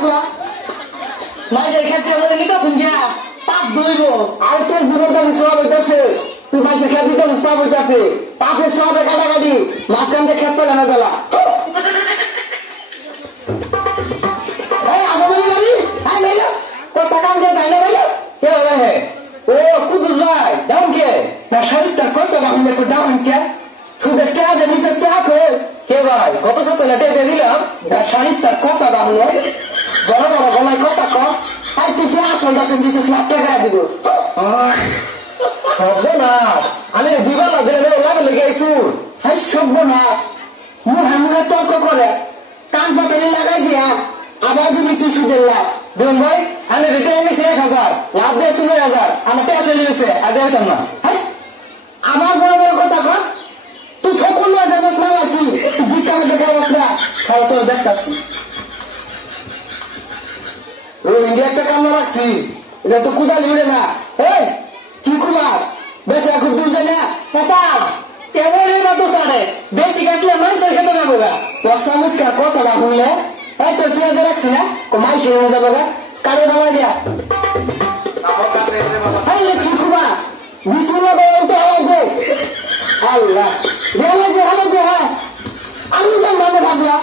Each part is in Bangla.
পাগলা মাঝের ক্ষেত্রে আমাদের নিতে শুনগিয়া পাপ ধইব আর তোর বিপদে সব হইতাছে তুই মাঝে খেত দিতে সব হইতাছে পাপে সবে কাটাকাটি মাঝখান দিয়ে খেত পেলে না জ্বালা এই আসামি গাড়ি হ্যাঁ ভাই কথা কাম দিয়ে যাই না ভাই কে হলো হে ও কুদুস ভাই ডাউন কে না সারিস্তা কত বাহুন দেখো ডাউন কে সুদের টাকা যে নিচে টাকা কে ভাই কত সত্য না টেপে দিলাম না সারিস্তা কত বাহুন বড় বড় গলায় কথা কম আর তুই যে আসল দিছিস লাখ টাকা দিব সর্বনাশ আমি দুইবার না দিলে লাভে লেগে আইসু হাই সর্বনাশ মুহে মুহে তর্ক করে কান পাতালি লাগাই দিয়া আবার দিবি তুই সুদের লাভ দেখুন ভাই আমি রিটার্ন নিয়েছি 1000 লাভ দিয়েছি 9000 আমার টাকা চলে গেছে আর দিতাম না হাই আবার বড় বড় কথা কস তুই ঠকুন না জানাস না কি তুই বিকালে দেখাবস না খাওয়া তোর দেখতাছি রোহিঙ্গা একটা কামড়া রাখছি এটা তো কুদালি উড়ে না এই কি কুমাস বেশি খুব দূর যায় না চাচা কেবল এই বাতো সারে বেশি কাটলে মানুষের খেতে যাবো গা বর্ষা মুখটা কথাটা শুনলে এই তোর ট্রেনে রাখছি না মাই খেয়ে যাবো গা কারে বাংলা দিয়া এই কি কুমা বিসমিল্লাহ বলতে হালাই দে আল্লাহ হালাই দে হ্যাঁ আমি যেন মানে ভাবলা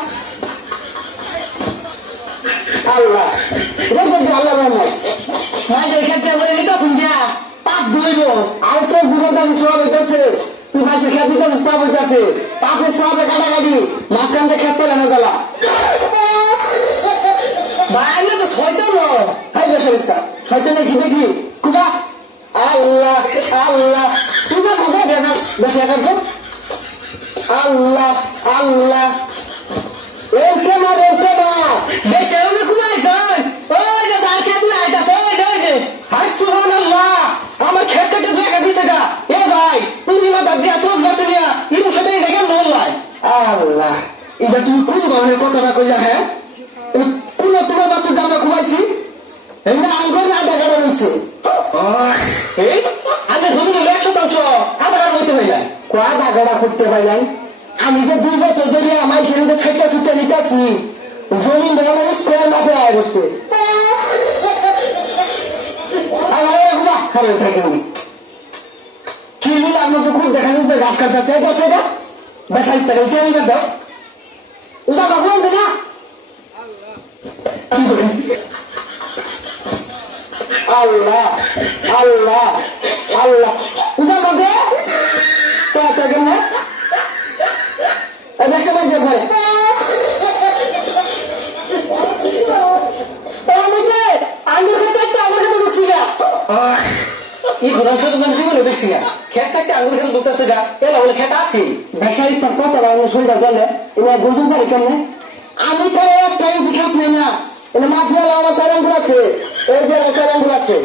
আল্লাহ দেখে আল্লাহ রহমান মাঝের ক্ষেত্রে আমাদের নিতে শুনগিয়া পাপ ধইব আর তোর বিপদে সব হইতাছে তুই মাঝে খেত দিতে সব হইতাছে পাপে সবে কাটাকাটি মাঝখান দিয়ে খেত পেলে না জ্বালা ভাই আমরা তো শয়তান হাই বেশারিস্তা শয়তানে কি দেখি কুবা আল্লাহ আল্লাহ তুই না কথা দেয় না বেশি একান্ত আল্লাহ আল্লাহ ওকে মার বেশি আমাদের কুমার গান ওই যে তার খেত না এটা সই হাই সুবহানাল্লাহ আমার খেত কেটে দেখা দিছে গা এ ভাই তুমি না দাদি এত বাদ দিয়া ইমু সাথে এটা কেন বললাই আল্লাহ এটা তুমি কোন ধরনের কথাটা কইলা হ্যাঁ কোন তোমার বাচ্চা জামা খুবাইছি এমনি আঙ্গুল আধা গাড়া রয়েছে এই আগে জমির 100% আধা গাড়া হইতে পাইলা আধা গাড়া করতে পারলাই আমি যে 2 বছর ধরে আমার সেখানে ছেটা ছুটে নিতেছি জমিন বেলা স্কোয়ার মাপে আয় করছে খারাপ থাকেন কি বলে আমরা তো খুব দেখা যাচ্ছে গাছ কাটতেছে এটা সেটা বেসাইজ টাকা উঠে নিবে দাও উঠা ভগবান না আল্লাহ আল্লাহ আল্লাহ উঠা বাদে তো টাকা না এই একটা বাদ দিয়ে এই ধরনের শুধু আমি জীবনে দেখছি না খেত থাকতে আঙ্গুর খেতে ঢুকতেছে গা এলা বলে খেত আছে বেসাইজটার কথা বলে শুনটা চলে এরা বুঝতে পারি কেমনে আমি তো একটা ইঞ্চি খাত নাই না এটা মাফিয়া আমার 4 আঙ্গুর আছে এই যে 4 আঙ্গুর আছে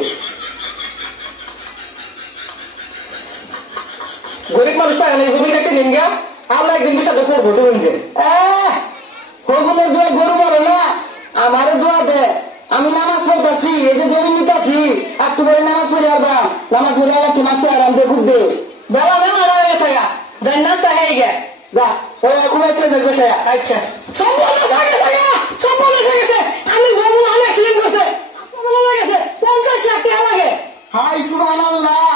গরিব মানুষ পায় না এই জমি কাটতে নিন গা আল্লাহ একদিন বিচার করবো তুমি যে কবুলের দোয়া গরু বলো না আমারও দোয়া দে আমি নামাজ পড়তেছি এই যে জমি নিতেছি একটু পরে নামাজ পড়ে আসবা নামাজ পড়ে আল্লাহ তোমার আরাম দিয়ে খুব দে বেলা হয়েছে গা যাই নাস্তা খাই গে যা ওই খুব ইচ্ছে যাবে বসে আচ্ছা সব বন্ধ হয়ে গেছে গা সব বন্ধ হয়ে গেছে আমি বলবো আমি অ্যাক্সিডেন্ট করছে হাসপাতালে হয়ে গেছে 50 লাখ টাকা লাগে হাই সুবহানাল্লাহ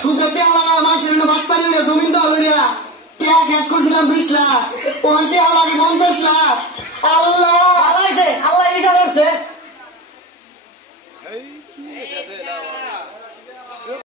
সুজতে আল্লাহ মাসের ভাত পানি জমিন তো হলিয়া টিয়া গ্যাস করছিলাম 20 লাখ ওইতে আল্লাহ 50 লাখ আল্লাহ আল্লাহ বিচার করছে Hey,